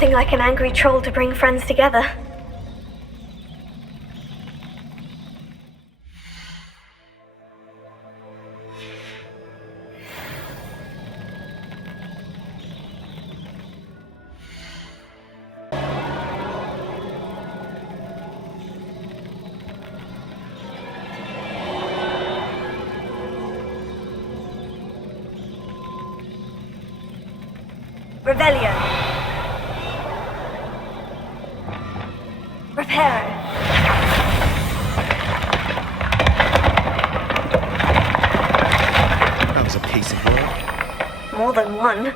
Nothing like an angry troll to bring friends together. Revelio. Reparo. That was a piece of work. More than one.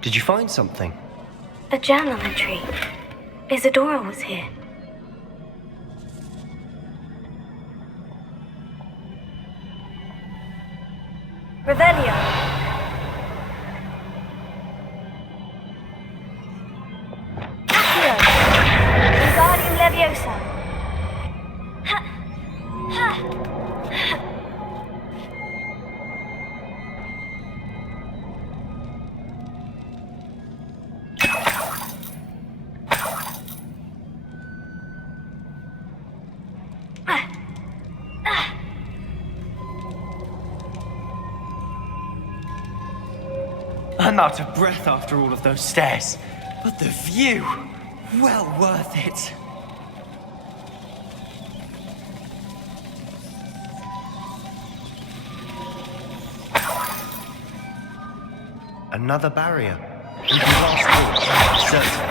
Did you find something? A journal entry. Isadora was here. Revelio. Accio. Wingardium Leviosa. Ha! Ha! I'm out of breath after all of those stairs. But the view, well worth it. Another barrier. We can blast through, certain.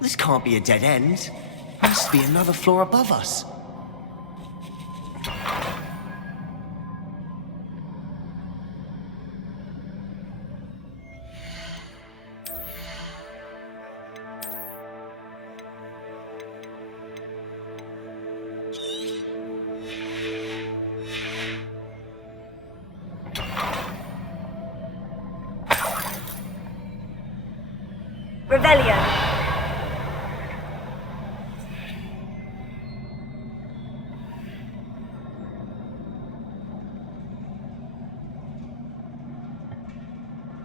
This can't be a dead end. Must be another floor above us. Revelio.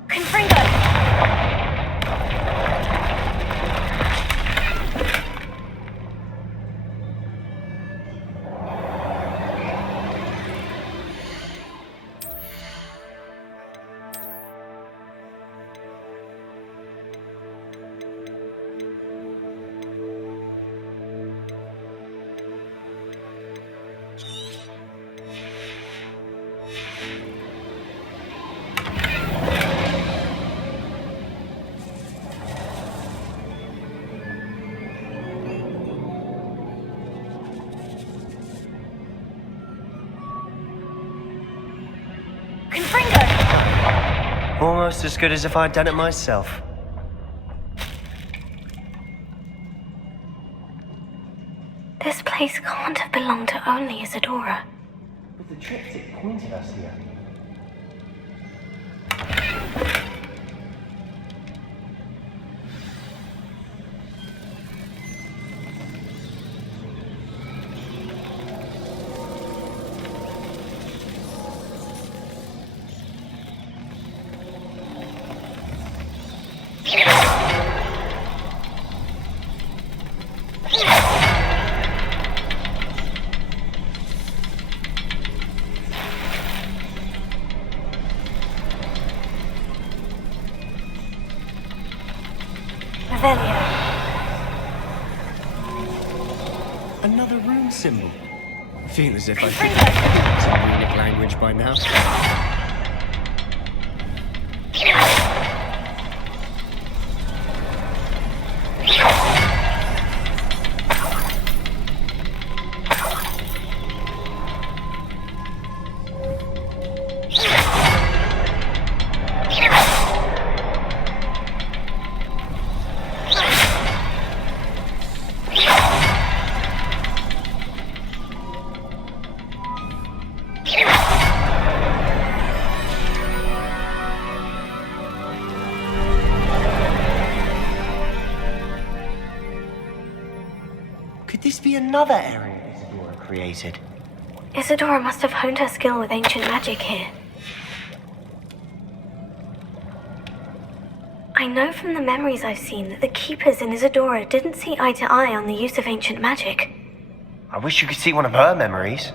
Confringo. Almost as good as if I'd done it myself. This place can't have belonged to only Isadora. But the triptych pointed us here. Revelio. Another rune symbol. I feel as if I should Confringo. have some runic language by now. Could this be another area Isadora created? Isadora must have honed her skill with ancient magic here. I know from the memories I've seen that the Keepers in Isadora didn't see eye to eye on the use of ancient magic. I wish you could see one of her memories.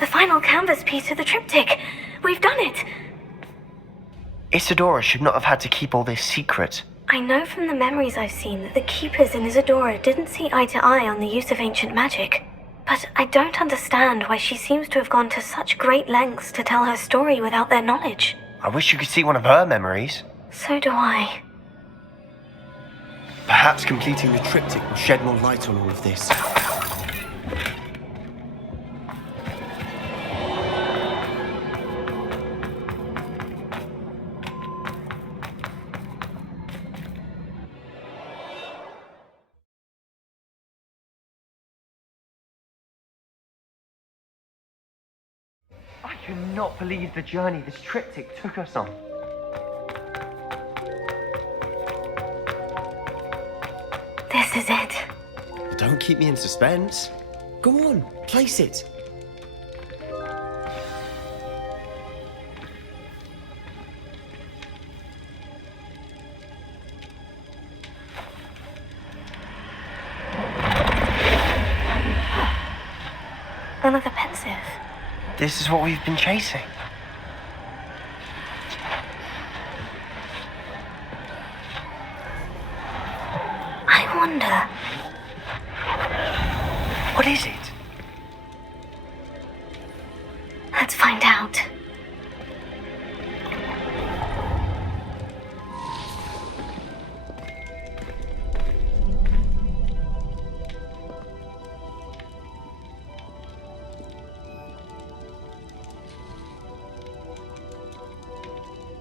The final canvas piece of the triptych. We've done it. Isadora should not have had to keep all this secret. I know from the memories I've seen that the Keepers in Isadora didn't see eye to eye on the use of ancient magic. But I don't understand why she seems to have gone to such great lengths to tell her story without their knowledge. I wish you could see one of her memories. So do I. Perhaps completing the triptych will shed more light on all of this. I cannot believe the journey this triptych took us on. This is it. Don't keep me in suspense. Go on, place it. Another pensive. This is what we've been chasing. I wonder. What is it? Let's find out.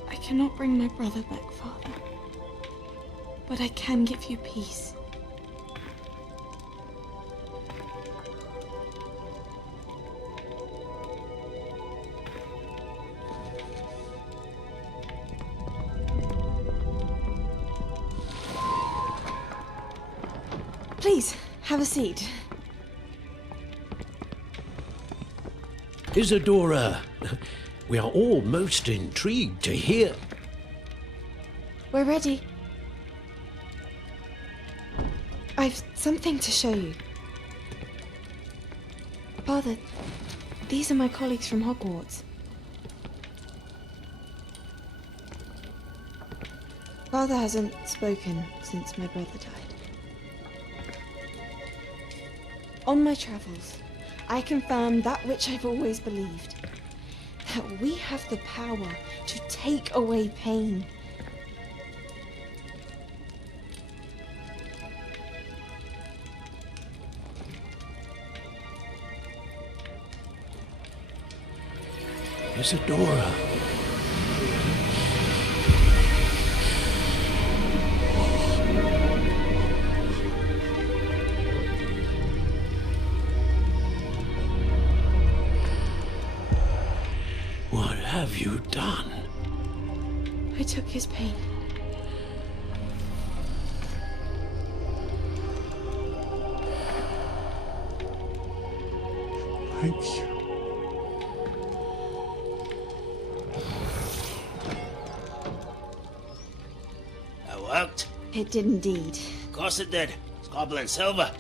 I cannot bring my brother back, Father. But I can give you peace. Please, have a seat. Isadora, we are all most intrigued to hear. We're ready. I've something to show you. Father, these are my colleagues from Hogwarts. Father hasn't spoken since my brother died. On my travels, I confirmed that which I've always believed. That we have the power to take away pain. Isadora. What have you done? I took his pain. Thank you. That worked. It did indeed. Of course it did. It's goblin silver.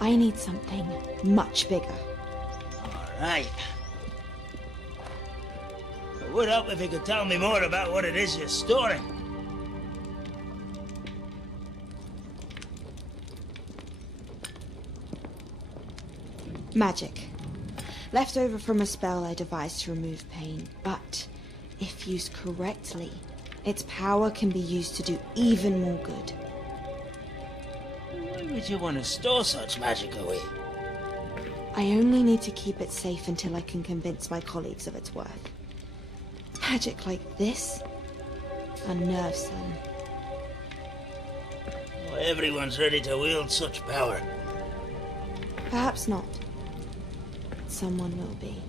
I need something much bigger. All right. It would help if you could tell me more about what it is you're storing. Magic. Left over from a spell I devised to remove pain, but if used correctly, its power can be used to do even more good. Why would you want to store such magic away? I only need to keep it safe until I can convince my colleagues of its worth. Magic like this unnerves them. Not everyone's ready to wield such power. Perhaps not. Someone will be.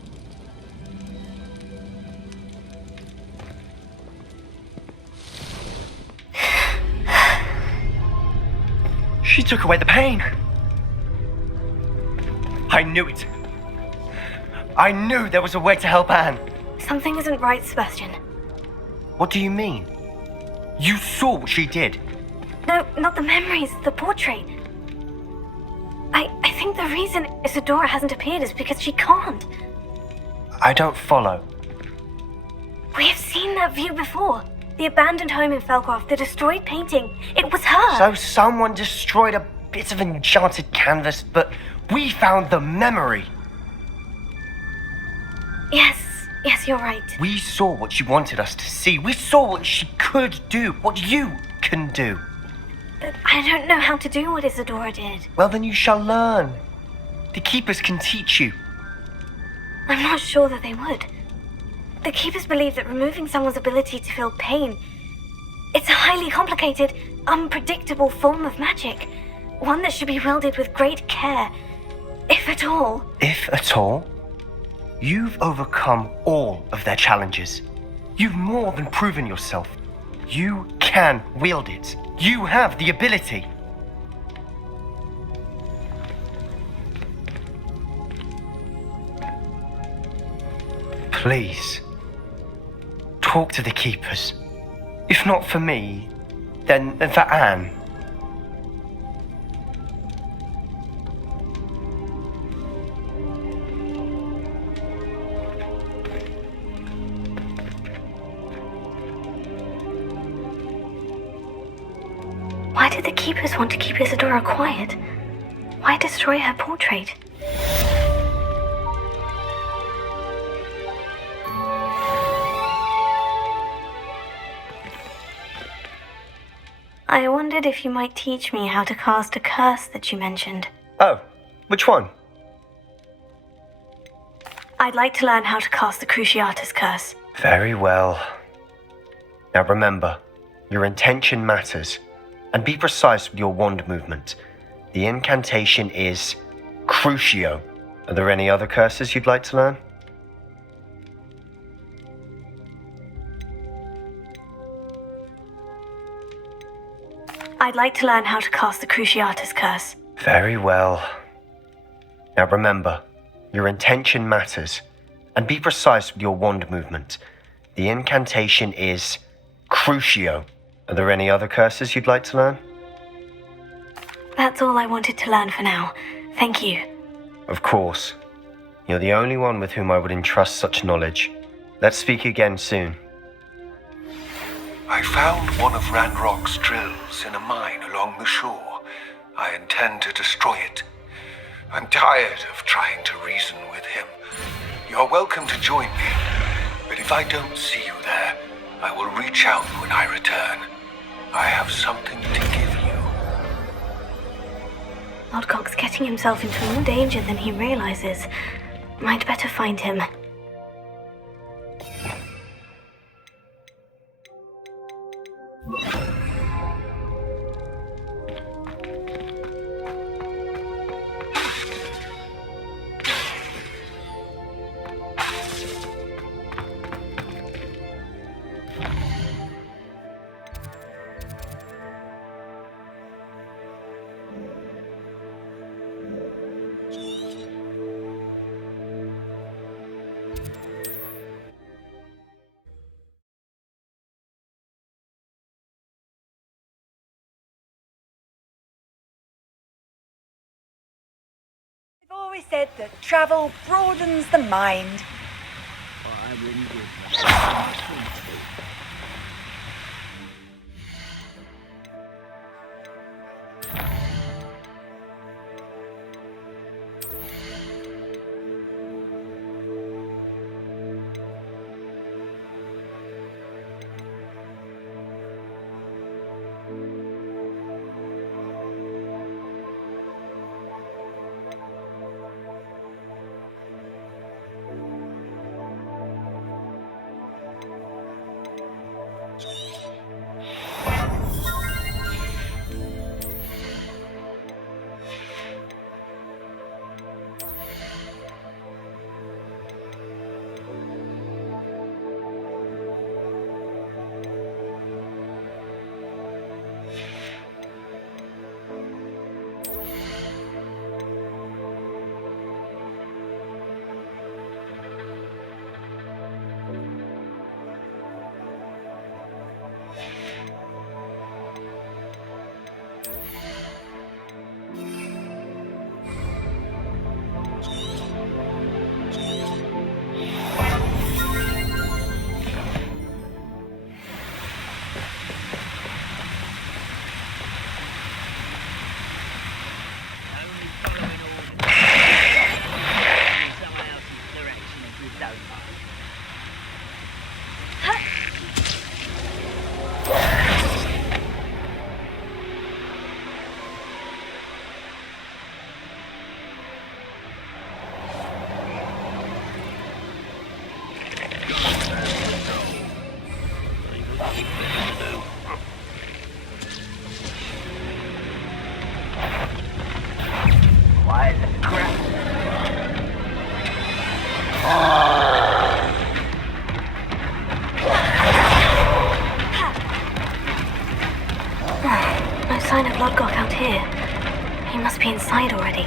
She took away the pain. I knew it. I knew there was a way to help Anne. Something isn't right, Sebastian. What do you mean? You saw what she did. No, not the memories, the portrait. I think the reason Isadora hasn't appeared is because she can't. I don't follow. We have seen that view before. The abandoned home in Felcroft, the destroyed painting. It was her. So someone destroyed a bit of enchanted canvas, but we found the memory. Yes, you're right. We saw what she wanted us to see. We saw what she could do, what you can do. But I don't know how to do what Isadora did. Well, then you shall learn. The Keepers can teach you. I'm not sure that they would. The Keepers believe that removing someone's ability to feel pain, it's a highly complicated, unpredictable form of magic. One that should be wielded with great care, if at all. If at all? You've overcome all of their challenges. You've more than proven yourself. You can wield it. You have the ability. Please, talk to the Keepers. If not for me, then for Anne. Why did the Keepers want to keep Isadora quiet? Why destroy her portrait? I wondered if you might teach me how to cast a curse that you mentioned. Oh, which one? I'd like to learn how to cast the Cruciatus curse. Very well. Now remember, your intention matters. And be precise with your wand movement. The incantation is Crucio. Are there any other curses you'd like to learn? I'd like to learn how to cast the Cruciatus curse. Very well. Now remember, your intention matters. And be precise with your wand movement. The incantation is Crucio. Are there any other curses you'd like to learn? That's all I wanted to learn for now. Thank you. Of course. You're the only one with whom I would entrust such knowledge. Let's speak again soon. I found one of Ranrock's drills in a mine along the shore. I intend to destroy it. I'm tired of trying to reason with him. You're welcome to join me, but if I don't see you there, I will reach out when I return. I have something to give you. Lodgok's getting himself into more danger than he realizes. Might better find him. I've always said that travel broadens the mind. Bloodgok out here. He must be inside already.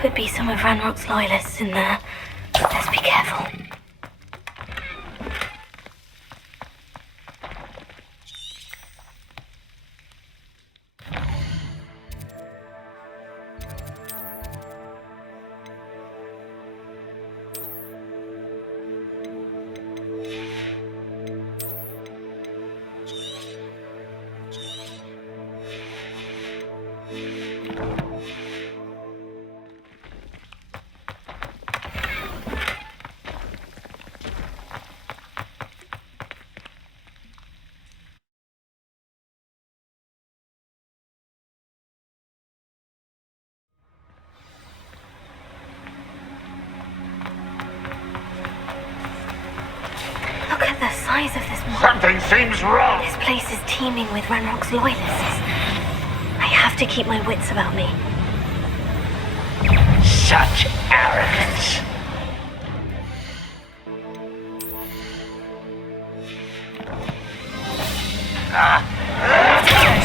Could be some of Ranrock's loyalists in there. Let's be careful. Look at the size of this mob. Something seems wrong. This place is teeming with Ranrock's loyalists. I have to keep my wits about me. Such arrogance.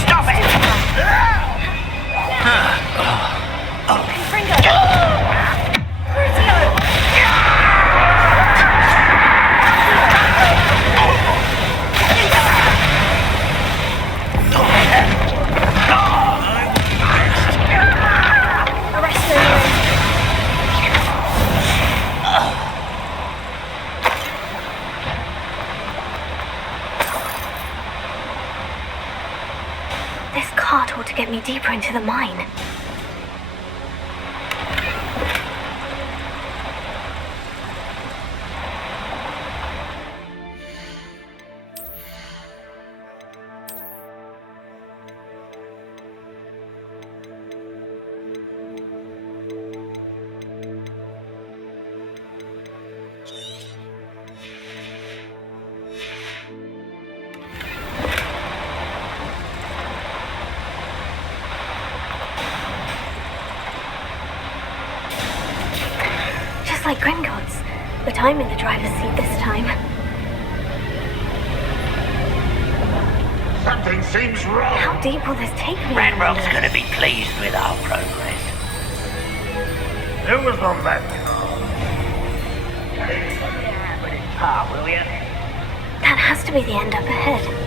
Stop it! This cart ought to get me deeper into the mine. Like Gringotts, But I'm in the driver's seat this time. Something seems wrong. How deep will this take me? Ranrock's gonna be pleased with our progress. It was the magic. But it's par, will you? That has to be the end up ahead.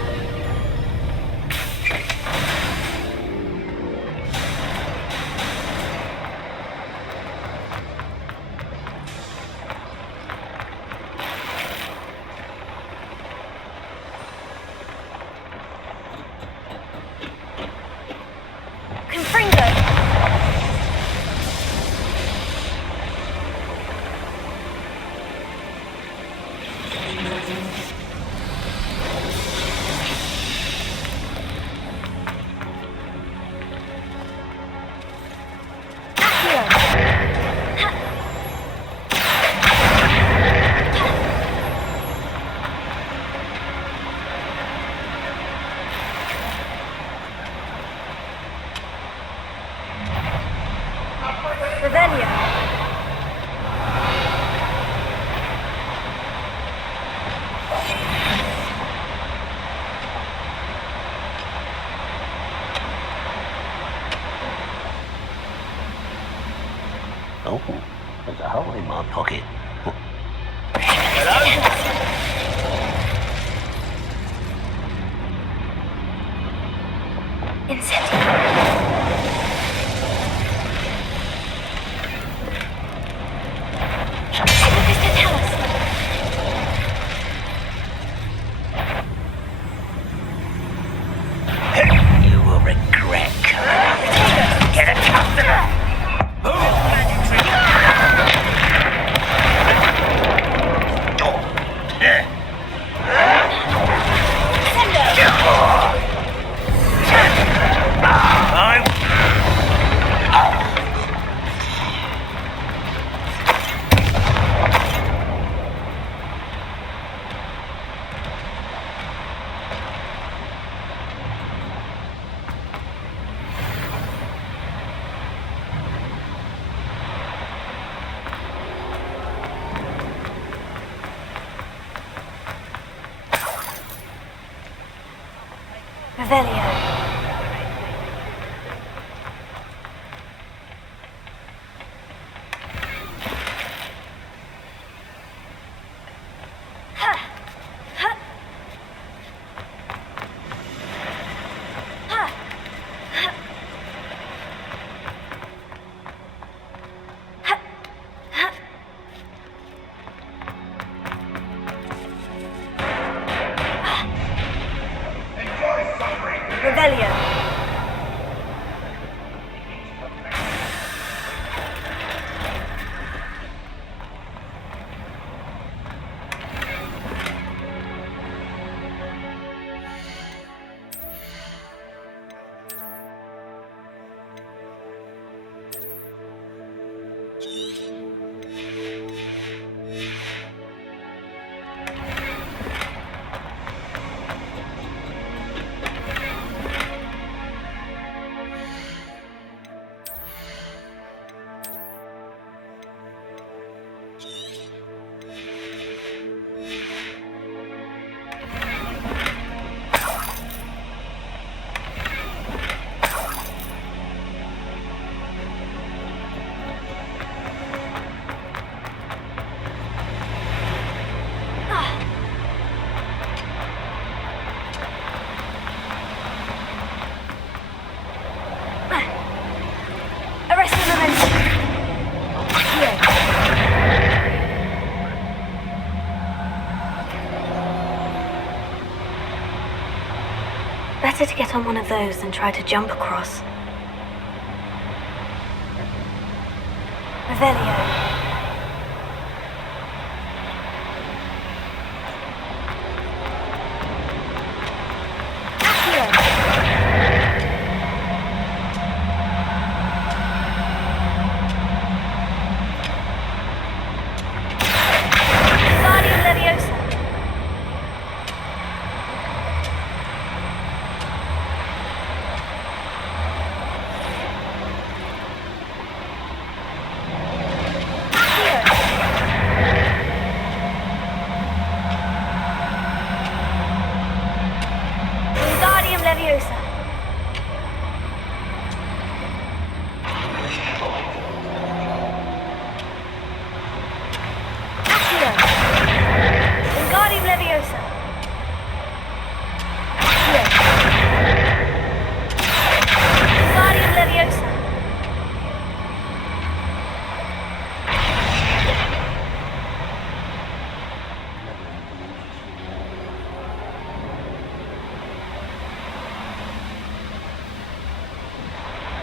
Oh, there's a hole in my pocket. You will regret coming up. Get a customer! Revelio. Revelio. Better to get on one of those than try to jump across. Revelio.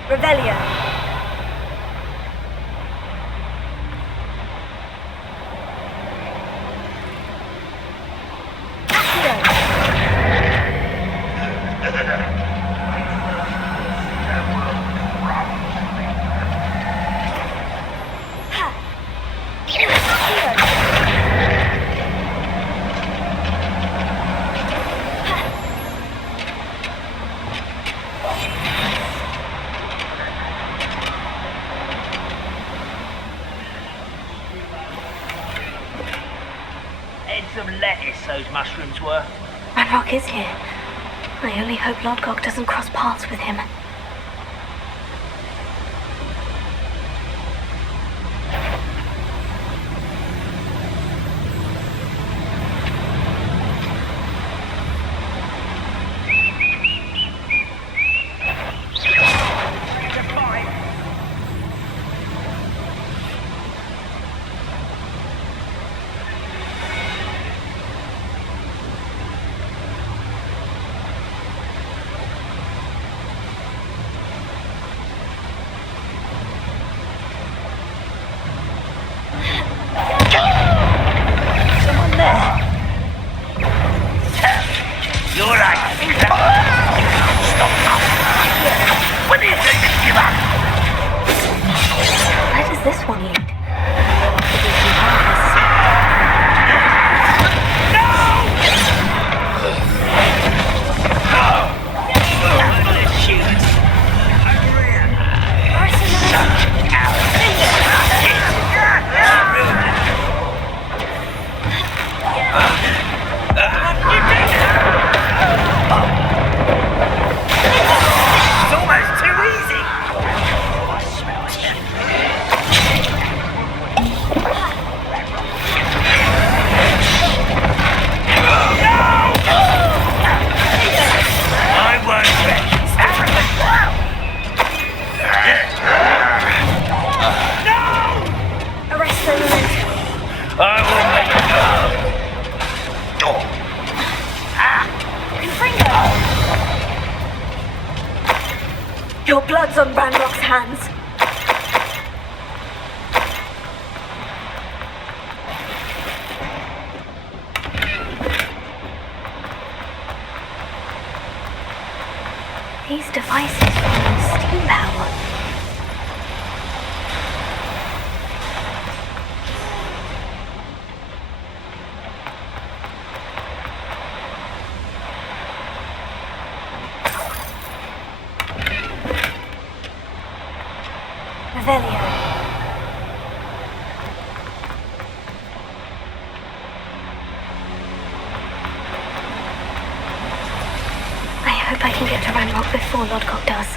Revelio. Heads of lettuce, those mushrooms were. Ranrock is here. I only hope Lodgok doesn't cross paths with him. Where does this one lead? Your blood's on Ranrock's hands. These devices run steam power. Revelio. I hope I can get to Ranrock before Lodgok does.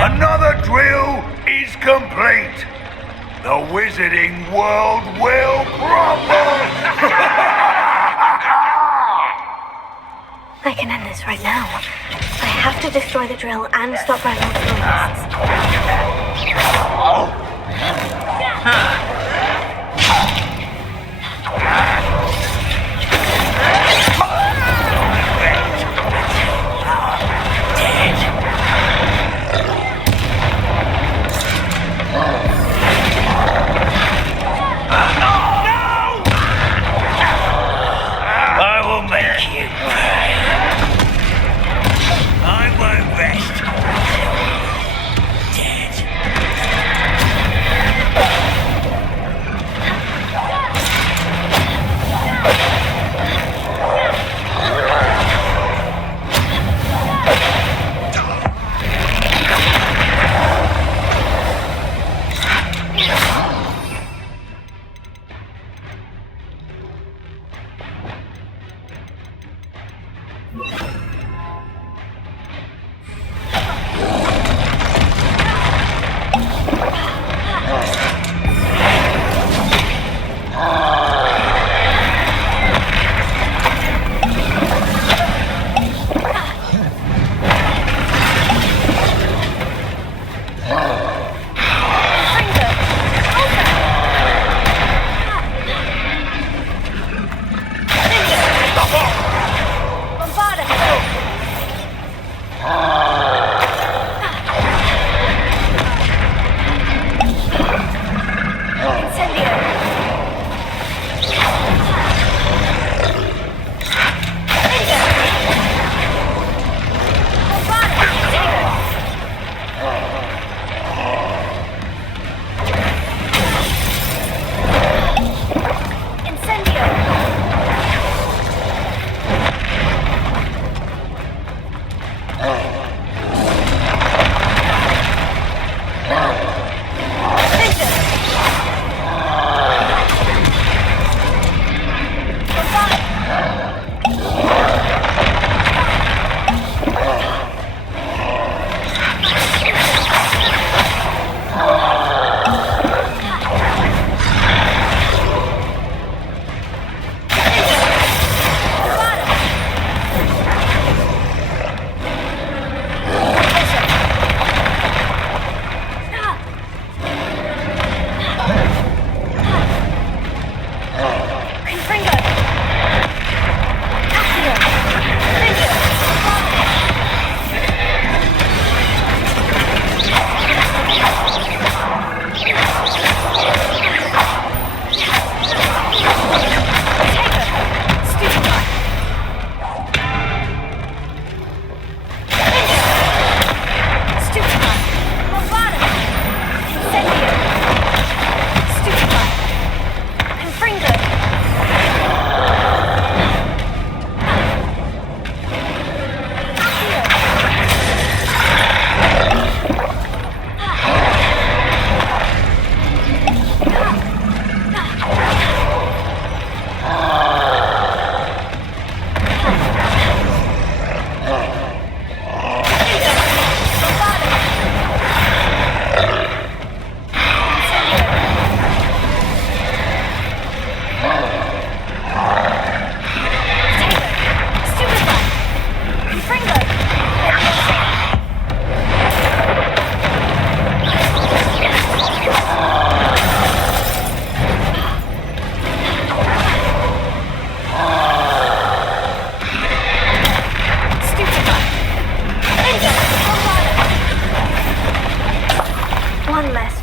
Another drill is complete. The wizarding world will crumble! I can end this right now. I have to destroy the drill and stop Ranrock's loyalists.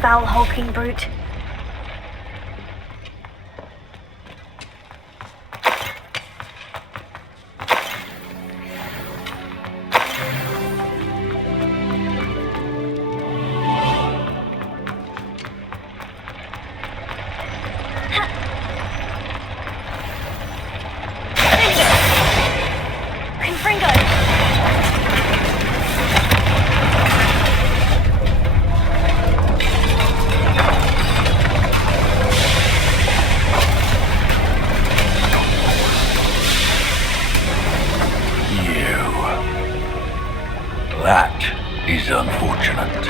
foul, hulking brute. That is unfortunate.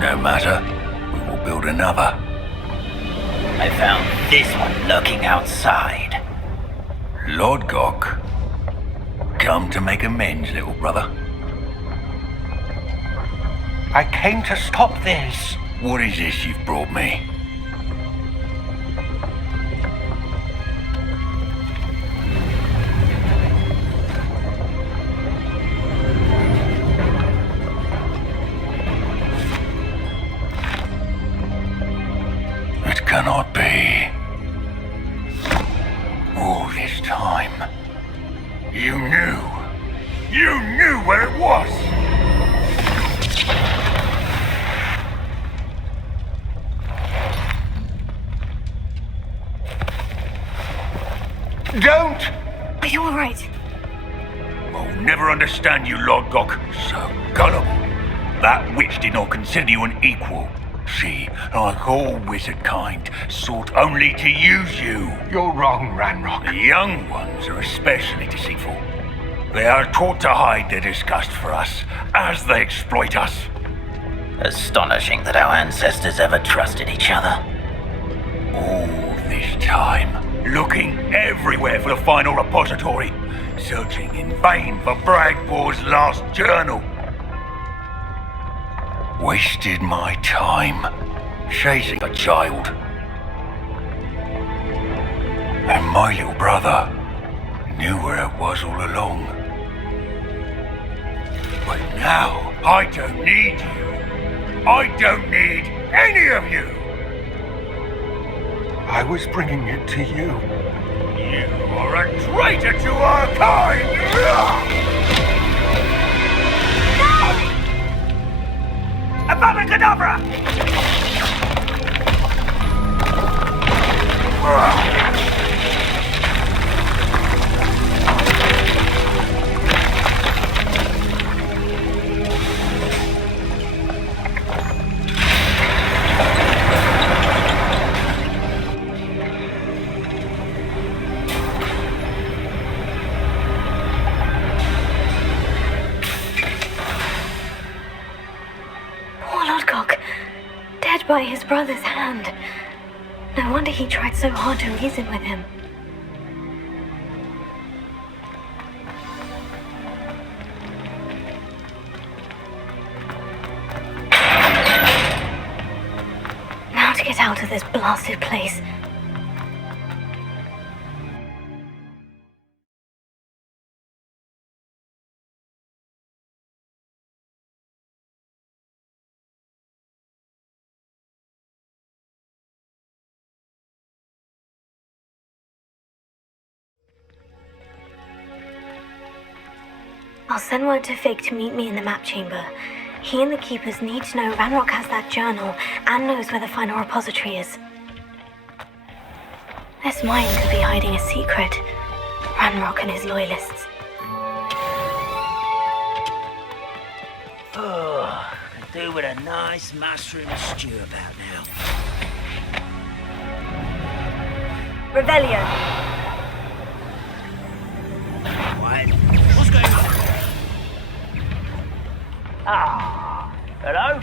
No matter, we will build another. I found this one lurking outside. Lord Gok, come to make amends, little brother. I came to stop this. What is this you've brought me? It cannot be. All this time, you knew. You knew where it was. Don't! Are you alright? I'll never understand you, Lord Gok. So gullible. That witch did not consider you an equal. She, like all wizard kind, sought only to use you. You're wrong, Ranrock. The young ones are especially deceitful. They are taught to hide their disgust for us as they exploit us. Astonishing that our ancestors ever trusted each other. All this time, looking everywhere for the final repository, searching in vain for Bragbor's last journal. Wasted my time chasing a child. And my little brother knew where it was all along. But now, I don't need you. I don't need any of you. I was bringing it to you. You are a traitor to our kind! Abracadabra! By his brother's hand. No wonder he tried so hard to reason with him. Now to get out of this blasted place. I'll send word to Fig to meet me in the map chamber. He and the Keepers need to know Ranrock has that journal and knows where the final repository is. This mine could be hiding a secret. Ranrock and his loyalists. Oh, could do with a nice mushroom stew about now. Revelio. What? What's going on? Ah, hello?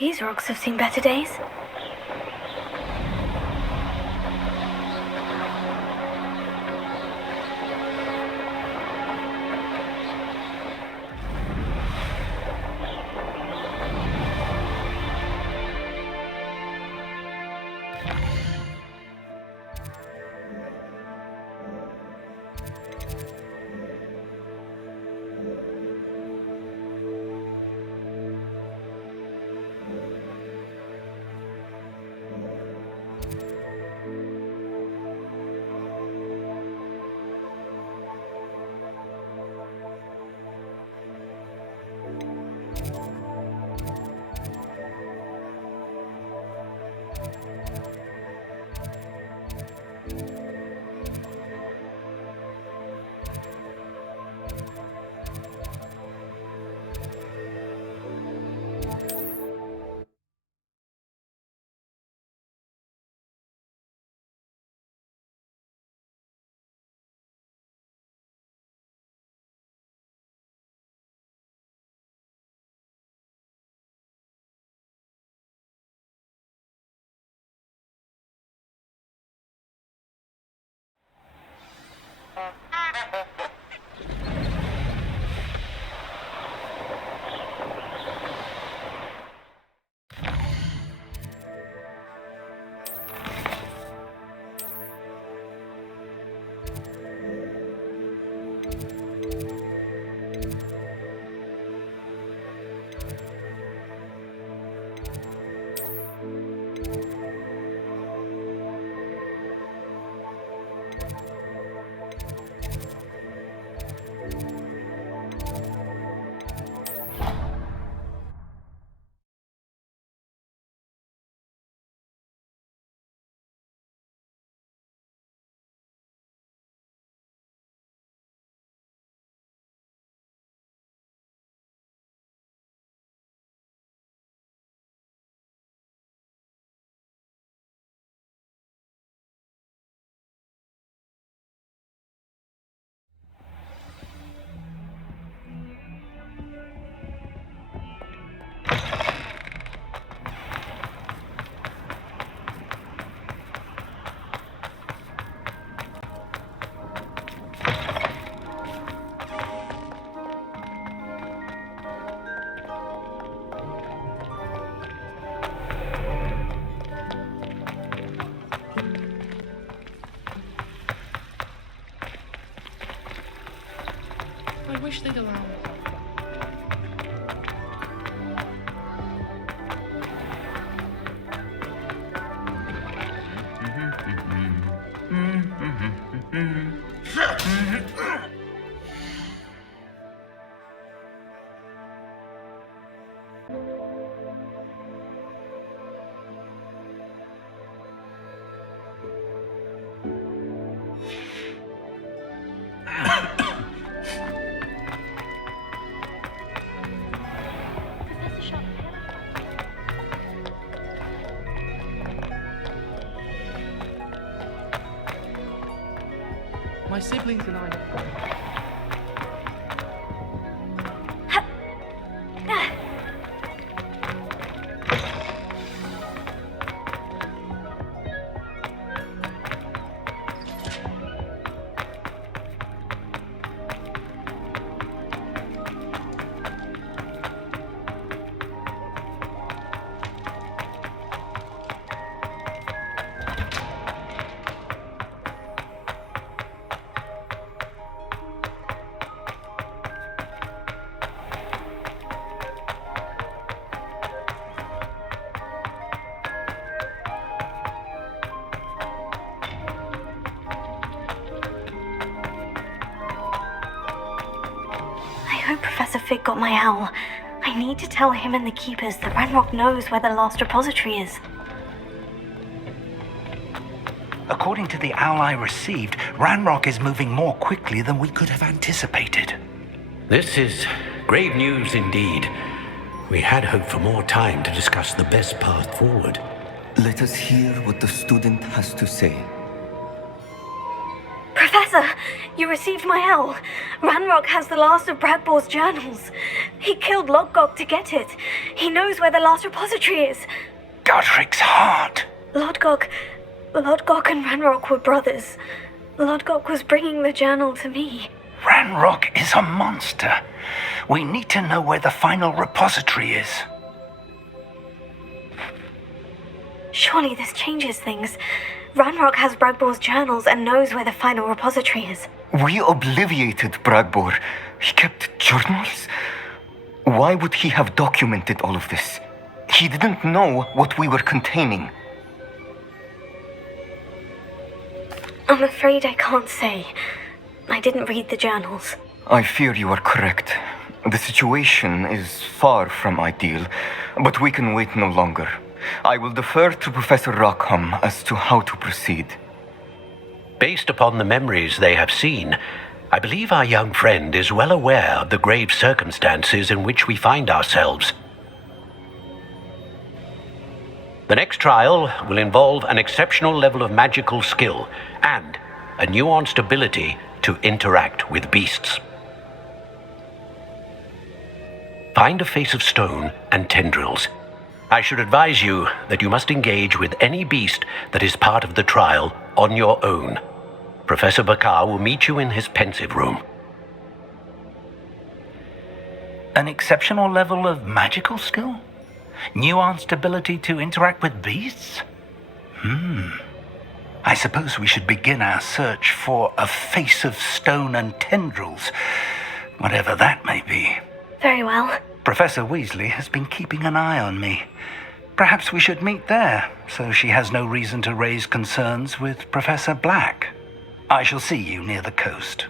These rocks have seen better days. I wish they'd allow me. My siblings and I. I hope Professor Fig got my owl. I need to tell him and the Keepers that Ranrock knows where the last repository is. According to the owl I received, Ranrock is moving more quickly than we could have anticipated. This is grave news indeed. We had hoped for more time to discuss the best path forward. Let us hear what the student has to say. Professor, you received my owl. Ranrock has the last of Bradbore's journals. He killed Lodgok to get it. He knows where the last repository is. Godric's heart. Lodgok and Ranrock were brothers. Lodgok was bringing the journal to me. Ranrock is a monster. We need to know where the final repository is. Surely this changes things. Ranrock has Bragbor's journals and knows where the final repository is. We obliviated Bragbor. He kept journals? Why would he have documented all of this? He didn't know what we were containing. I'm afraid I can't say. I didn't read the journals. I fear you are correct. The situation is far from ideal, but we can wait no longer. I will defer to Professor Rockham as to how to proceed. Based upon the memories they have seen, I believe our young friend is well aware of the grave circumstances in which we find ourselves. The next trial will involve an exceptional level of magical skill and a nuanced ability to interact with beasts. Find a face of stone and tendrils. I should advise you that you must engage with any beast that is part of the trial on your own. Professor Bakar will meet you in his pensive room. An exceptional level of magical skill? Nuanced ability to interact with beasts? I suppose we should begin our search for a face of stone and tendrils, whatever that may be. Very well. Professor Weasley has been keeping an eye on me. Perhaps we should meet there, so she has no reason to raise concerns with Professor Black. I shall see you near the coast.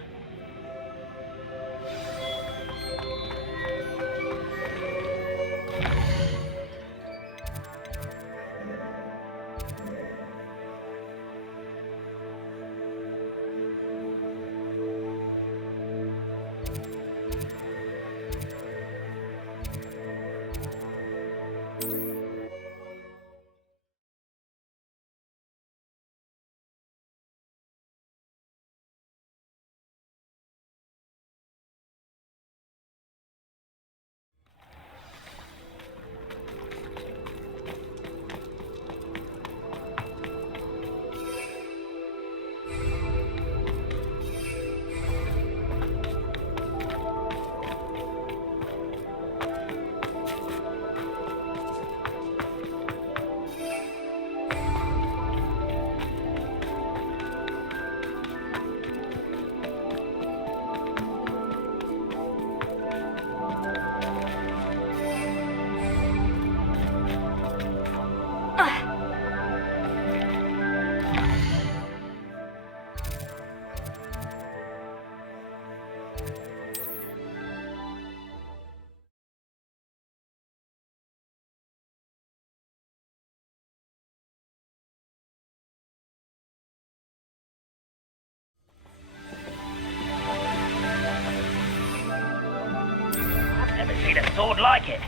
Seen a sword like it.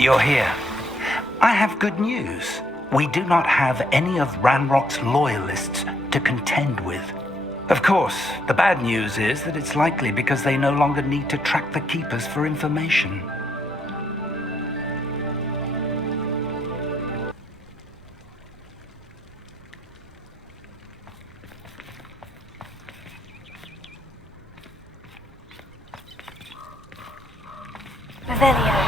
You're here. I have good news. We do not have any of Ranrock's loyalists to contend with. Of course, the bad news is that it's likely because they no longer need to track the Keepers for information. Revelio.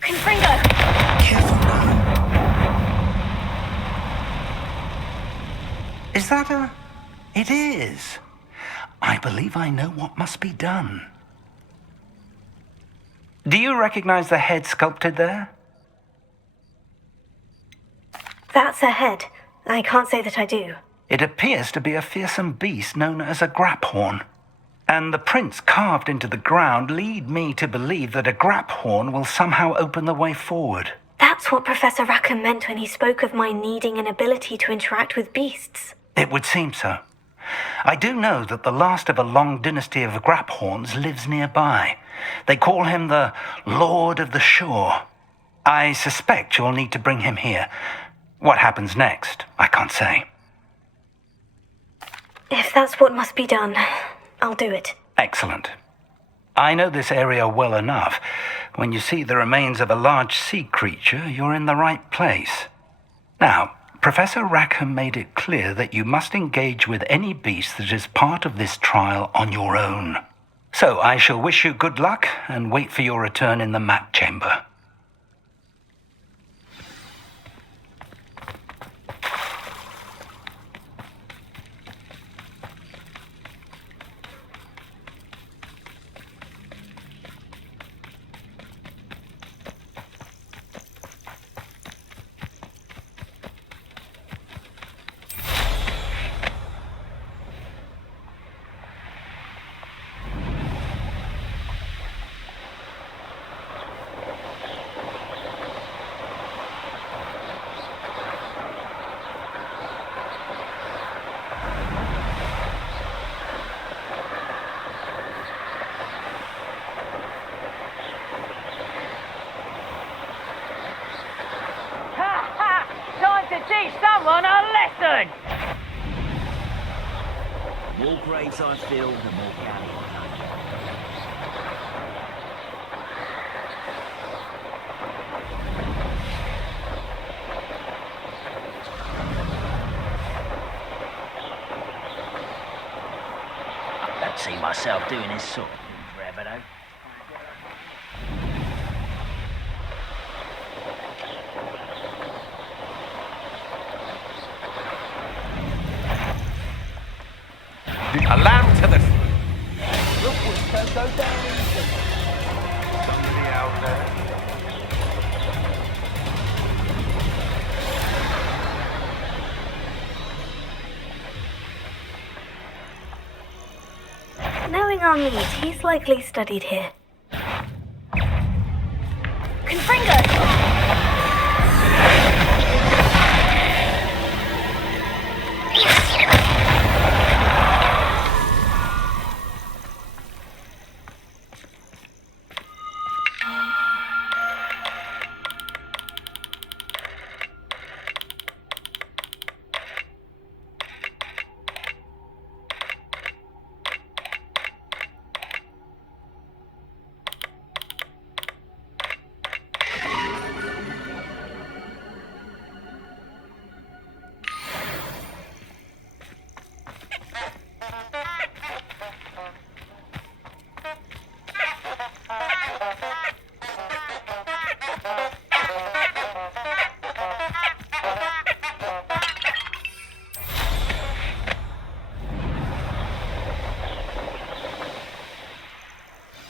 Confringo! Careful now. Is that a... It is. I believe I know what must be done. Do you recognize the head sculpted there? That's a head. I can't say that I do. It appears to be a fearsome beast known as a graphorn. And the prints carved into the ground lead me to believe that a graphorn will somehow open the way forward. That's what Professor Rackham meant when he spoke of my needing an ability to interact with beasts. It would seem so. I do know that the last of a long dynasty of graphorns lives nearby. They call him the Lord of the Shore. I suspect you'll need to bring him here. What happens next, I can't say. If that's what must be done, I'll do it. Excellent. I know this area well enough. When you see the remains of a large sea creature, you're in the right place. Now, Professor Rackham made it clear that you must engage with any beast that is part of this trial on your own. So I shall wish you good luck and wait for your return in the map chamber. Teach someone a lesson! The more graves I fill, the more galleons I don't see myself doing this sort of thing forever, though. A lamb to the... Look, we can go down easy. Somebody out there. Knowing our meat, he's likely studied here. Confringo!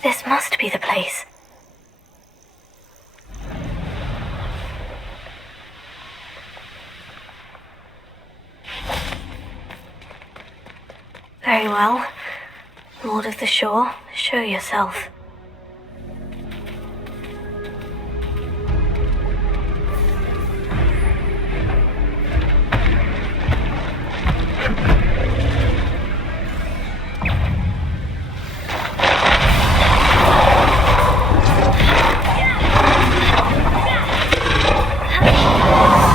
This must be the place. Very well. Lord of the Shore, show yourself.